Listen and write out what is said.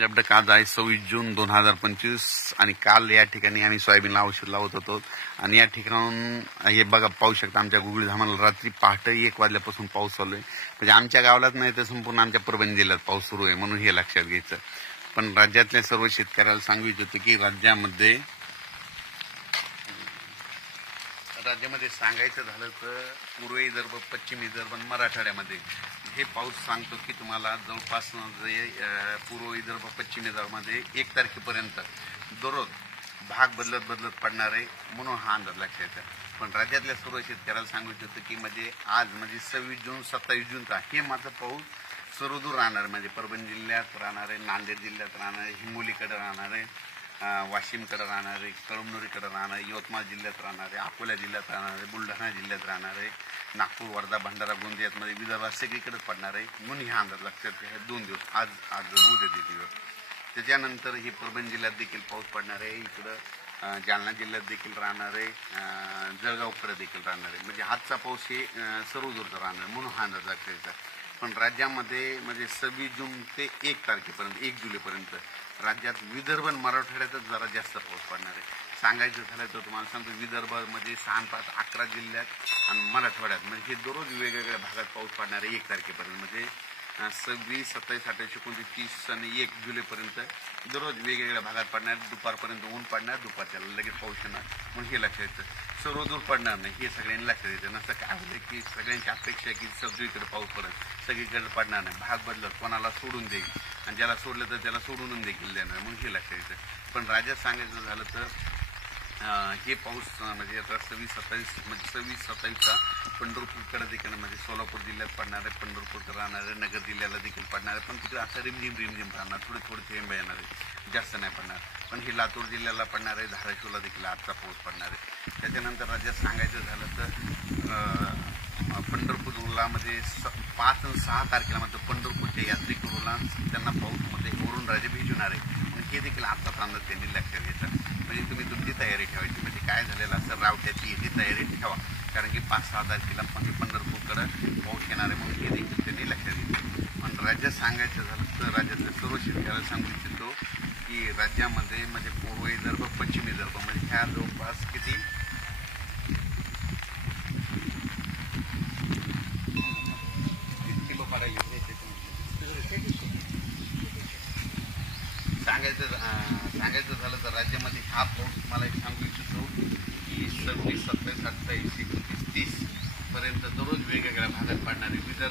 Punjab duck आज आहे 26 जून 2025 आणि काल या ठिकाणी आम्ही सोयाबीनला औषध लावत होतो आणि या ठिकाणाहून हे बघा पाहू शकता आमच्या गुगळी धामाला रात्री पहाटे 1 वाजल्यापासून पाऊस चालू आहे. म्हणजे आमच्या गावालाच नाही तर संपूर्ण आमच्या परभणी जिल्ह्यात पाऊस सुरू आहे म्हणून हे लक्षात घ्यायचं. पण राज्यातल्या सर्व शेतकऱ्याला सांगू इच्छितो की राज्यामध्ये सांगायचं झालं तर पूर्व विदर्भ, पश्चिम विदर्भ आणि मराठवाड्यामध्ये हे पाऊस सांगतो की तुम्हाला जवळपास पूर्व विदर्भ, पश्चिम विदर्भामध्ये 1 तारखेपर्यंत दररोज भाग बदलत पडणार आहे म्हणून हा अंदाज लक्षात येतो. पण राज्यातल्या सर्व शेतकऱ्याला सांगू इच्छितो की म्हणजे आज म्हणजे 26 जून 27 जूनचा हे माझा पाऊस सर्वदूर राहणार. म्हणजे परभणी जिल्ह्यात राहणार आहे, नांदेड जिल्ह्यात राहणार आहे, हिंगोलीकडे राहणार आहे, वाशिमकडे राहणार आहे, कळमनुरीकडे राहणार आहे, यवतमाळ जिल्ह्यात राहणार आहे, अकोला जिल्ह्यात राहणार आहे, बुलढाणा जिल्ह्यात राहणार आहे, नागपूर, वर्धा, भंडारा, गोंदियामध्ये विदर्भात सगळीकडेच पडणार आहे म्हणून हा अंदाज लक्षात घ्या. 2 दिवस आज उद्या दिवस. त्याच्यानंतर ही परभणी जिल्ह्यात देखील पाऊस पडणार आहे, इकडं जालना जिल्ह्यात देखील राहणार आहे, जळगावकडे देखील राहणार आहे. म्हणजे आजचा पाऊस हे सर्वदूरचा राहणार म्हणून हा अंदाज लक्षात. पण राज्यामध्ये म्हणजे 26 जून ते 1 तारखेपर्यंत 1 जुलैपर्यंत राज्यात विदर्भ आणि मराठवाड्यातच जरा जास्त पाऊस पडणार आहे. सांगायचं झालं तर तुम्हाला सांगतो विदर्भामध्ये 11 जिल्ह्यात आणि मराठवाड्यात म्हणजे हे दररोज वेगवेगळ्या भागात पाऊस पडणार आहे 1 तारखेपर्यंत. म्हणजे 26, 27, 28, 29, 30 आणि 1 जुलैपर्यंत दररोज वेगवेगळ्या भागात पडणार. दुपारपर्यंत ऊन पडणार, दुपारच्या लगेच पाऊस येणार म्हणून हे लक्षात येतं. सर्वदूर पडणार नाही हे सगळ्यांनी लक्षात येतं. नसतं काय होतं की सगळ्यांची अपेक्षा आहे की सगळीकडे पाऊस पडेल, सगळीकडे पडणार नाही, भाग बदलत कोणाला सोडून देईल आणि ज्याला सोडलं तर त्याला सोडून देखील देणार म्हणून हे लक्षात येतं. पण राज्यात सांगायचं झालं तर हे पाऊस म्हणजे आता 26-27 म्हणजे 26-27चा पंढरपूरकडे देखील म्हणजे सोलापूर जिल्ह्यात पडणार आहे, पंढरपूरकडे राहणार आहे, नगर जिल्ह्याला देखील पडणार आहे. पण तिकडे असं रिमझिम राहणार, थोडे थेंब येणार आहे, जास्त नाही पडणार. पण हे लातूर जिल्ह्याला पडणार आहे, धाराशिवला देखील आजचा पाऊस पडणार आहे. त्याच्यानंतर राज्यात सांगायचं झालं तर पंढरपूरला म्हणजे 5 आणि 6 तारखेला मात्र पंढरपूरच्या यात्रेकरूला त्यांना पाऊसमध्ये वरून राजे भिजवणार आहे आणि हे देखील आत्ताच अंदाज त्यांनी लक्षात घेतला. म्हणजे तुम्ही तुमची तयारी ठेवायची. म्हणजे काय झालेलं असं रावट्याची याची तयारी ठेवा कारण की 5-6 तारखेला म्हणजे पंढरपूरकडे पाऊस येणार आहे म्हणून हे देखील त्यांनी लक्षात घेतलं. पण राज्यात सांगायचं झालं तर राज्यातल्या सर्व शेतकऱ्याला सांगू इच्छितो की राज्यामध्ये म्हणजे पूर्व विदर्भ, पश्चिम विदर्भ म्हणजे ह्या जवळपास किती सांगायचं झालं तर राज्यामध्ये हा पाऊस मला एक सांगू इच्छितो की 26, 27, 28, 29, 30 पर्यंत दररोज वेगवेगळ्या भागात पडणारे विदर्भ